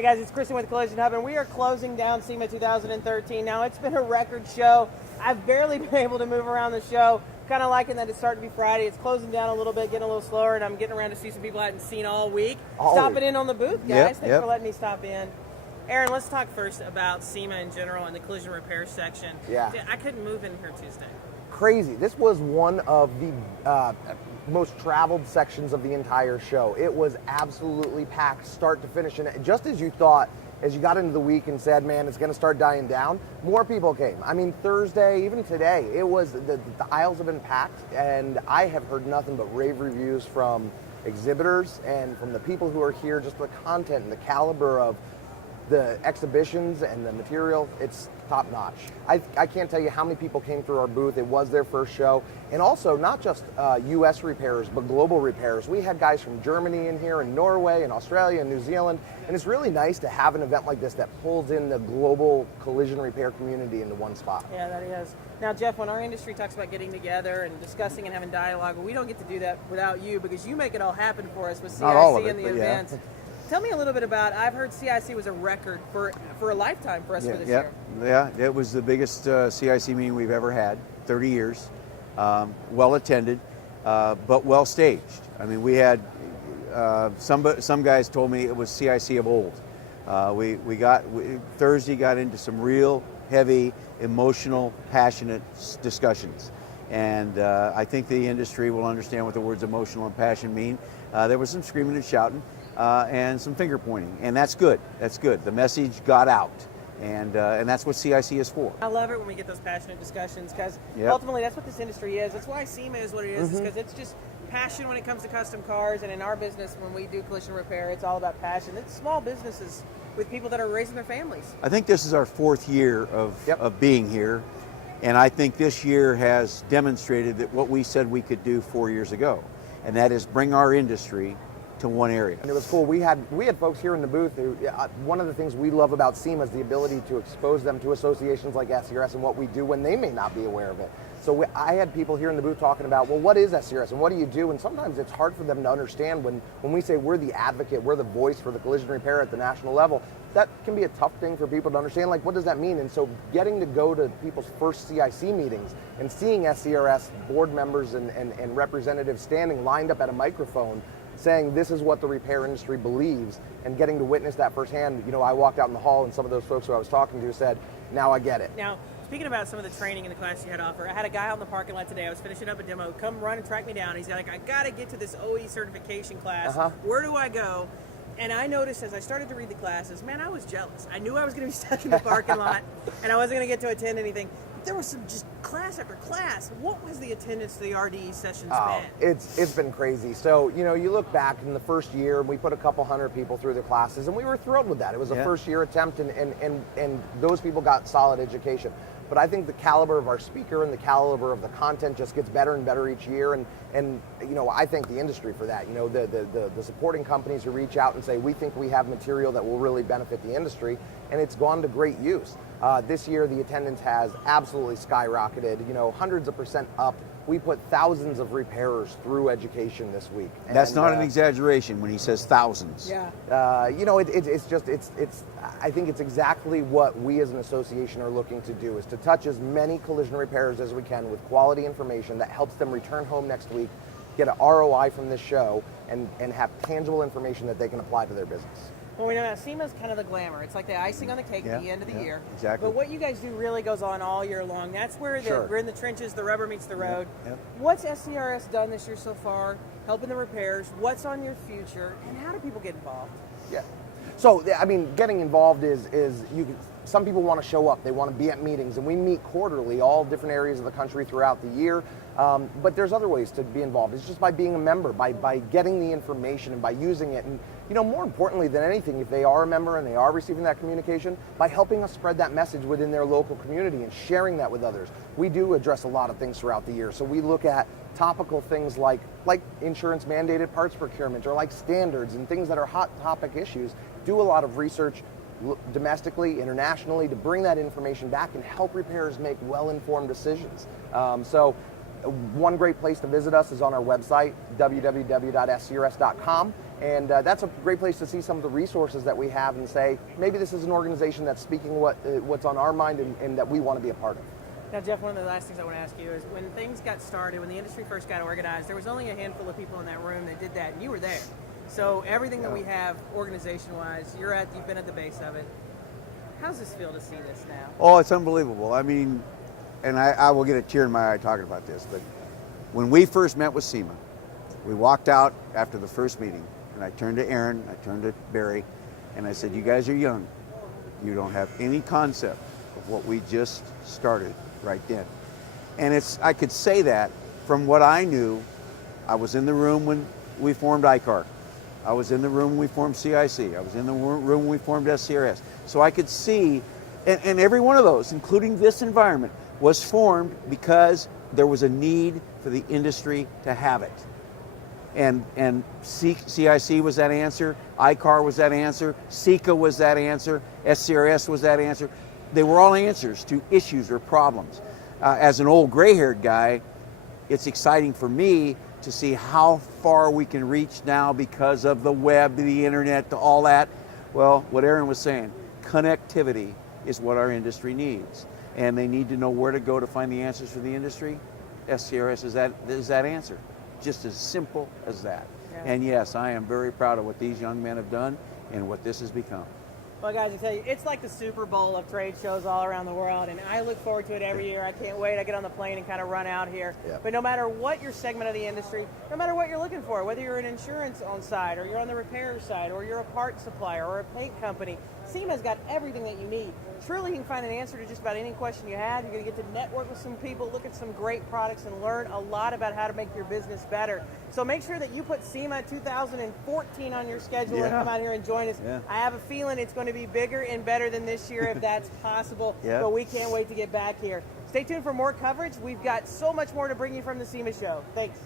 Hey guys, it's Kristen with Collision Hub, and we are closing down SEMA 2013. Now, it's been a record show. I've barely been able to move around the show. Kind of liking that it's starting to be Friday. It's closing down a little bit, getting a little slower, and I'm getting around to see some people I hadn't seen all week. Stopping in on the booth, guys. Thanks for letting me stop in. Aaron, let's talk first about SEMA in general and the collision repair section. Yeah. I couldn't move in here Tuesday. Crazy. This was one of the most traveled sections of the entire show. It was absolutely packed start to finish, and just as you thought, as you got into the week and said, man, it's going to start dying down, more people came. I mean, Thursday, even today, it was, the aisles have been packed, and I have heard nothing but rave reviews from exhibitors and from the people who are here, just the content and the caliber of the exhibitions and the material. It's top notch. I can't tell you how many people came through our booth. It was their first show. And also not just US repairers, but global repairers. We had guys from Germany in here, and Norway, and Australia, and New Zealand. And it's really nice to have an event like this that pulls in the global collision repair community into one spot. Yeah, that is. Now, Jeff, when our industry talks about getting together and discussing and having dialogue, well, we don't get to do that without you, because you make it all happen for us with CIC and the events. Tell me a little bit about, I've heard CIC was a record for a lifetime for us for this year. Yeah, it was the biggest CIC meeting we've ever had, 30 years. Well attended, but well staged. I mean, we had, some guys told me it was CIC of old. Thursday got into some real heavy, emotional, passionate discussions. And I think the industry will understand what the words emotional and passion mean. There was some screaming and shouting. And some finger pointing, and that's good. That's good. The message got out, and that's what CIC is for. I love it when we get those passionate discussions, because ultimately that's what this industry is. That's why SEMA is what it is, because it's just passion when it comes to custom cars, and in our business, when we do collision repair, it's all about passion. It's small businesses with people that are raising their families. I think this is our 4th year of being here, and I think this year has demonstrated that what we said we could do 4 years ago, and that is bring our industry to one area. And it was cool. We had folks here in the booth who, one of the things we love about SEMA is the ability to expose them to associations like SCRS and what we do when they may not be aware of it. So I had people here in the booth talking about, well, what is SCRS and what do you do? And sometimes it's hard for them to understand when we say we're the advocate, we're the voice for the collision repair at the national level. That can be a tough thing for people to understand, like, what does that mean? And so getting to go to people's first CIC meetings and seeing SCRS board members and representatives standing lined up at a microphone saying this is what the repair industry believes, and getting to witness that firsthand. You know, I walked out in the hall and some of those folks who I was talking to said, now I get it. Now, speaking about some of the training in the class you had to offer, I had a guy out in the parking lot today. I was finishing up a demo, come run and track me down. He's like, I got to get to this OE certification class. Where do I go? And I noticed as I started to read the classes, man, I was jealous. I knew I was going to be stuck in the parking lot and I wasn't going to get to attend anything. There was some just class after class. What was the attendance to the RDE sessions been? It's been crazy. So, you know, you look back in the first year and we put a couple hundred people through the classes and we were thrilled with that. It was a first year attempt and those people got solid education. But I think the caliber of our speaker and the caliber of the content just gets better and better each year. And you know, I thank the industry for that. You know, the supporting companies who reach out and say, we think we have material that will really benefit the industry, and it's gone to great use. This year, the attendance has absolutely skyrocketed, you know, hundreds of % up. We put thousands of repairers through education this week. That's not an exaggeration when he says thousands. Yeah. You know, I think it's exactly what we as an association are looking to do, is to touch as many collision repairers as we can with quality information that helps them return home next week, get an ROI from this show, and have tangible information that they can apply to their business. Well, we know that SEMA's kind of the glamour. It's like the icing on the cake at the end of the year. Exactly. But what you guys do really goes on all year long. That's where we're in the trenches, the rubber meets the road. What's SCRS done this year so far, helping the repairs? What's on your future? And how do people get involved? Yeah. So, I mean, getting involved is some people want to show up. They want to be at meetings, and we meet quarterly, all different areas of the country throughout the year. But there's other ways to be involved. It's just by being a member, by getting the information and by using it. And, you know, more importantly than anything, if they are a member and they are receiving that communication, by helping us spread that message within their local community and sharing that with others. We do address a lot of things throughout the year. So we look at topical things like insurance mandated parts procurement, or like standards and things that are hot topic issues. Do a lot of research domestically, internationally, to bring that information back and help repairers make well-informed decisions. So one great place to visit us is on our website, www.scrs.com, And that's a great place to see some of the resources that we have and say, maybe this is an organization that's speaking what's on our mind and that we want to be a part of. Now, Jeff, one of the last things I want to ask you is when things got started, when the industry first got organized, there was only a handful of people in that room that did that, and you were there. So everything that we have organization-wise, you've been at the base of it. How's this feel to see this now? Oh, it's unbelievable. I mean, and I will get a tear in my eye talking about this, but when we first met with SEMA, we walked out after the first meeting, and I turned to Aaron, I turned to Barry, and I said, you guys are young. You don't have any concept of what we just started right then. And I could say that from what I knew. I was in the room when we formed ICAR. I was in the room when we formed CIC. I was in the room when we formed SCRS. So I could see, and every one of those, including this environment, was formed because there was a need for the industry to have it. And CIC was that answer, ICAR was that answer, SECA was that answer, SCRS was that answer. They were all answers to issues or problems. As an old gray-haired guy, it's exciting for me to see how far we can reach now because of the web, the internet, all that. Well, what Aaron was saying, connectivity is what our industry needs. And they need to know where to go to find the answers for the industry. SCRS is that answer. Just as simple as that. Yeah. And yes, I am very proud of what these young men have done and what this has become. Well, guys, I tell you, it's like the Super Bowl of trade shows all around the world, and I look forward to it every year. I can't wait. I get on the plane and kind of run out here. Yeah. But no matter what your segment of the industry, no matter what you're looking for, whether you're an insurance on side or you're on the repair side or you're a part supplier or a paint company, SEMA's got everything that you need. Truly, you can find an answer to just about any question you have. You're going to get to network with some people, look at some great products, and learn a lot about how to make your business better. So make sure that you put SEMA 2014 on your schedule and come out here and join us. Yeah. I have a feeling it's going to be bigger and better than this year if that's possible, but we can't wait to get back here. Stay tuned for more coverage. We've got so much more to bring you from the SEMA show. Thanks.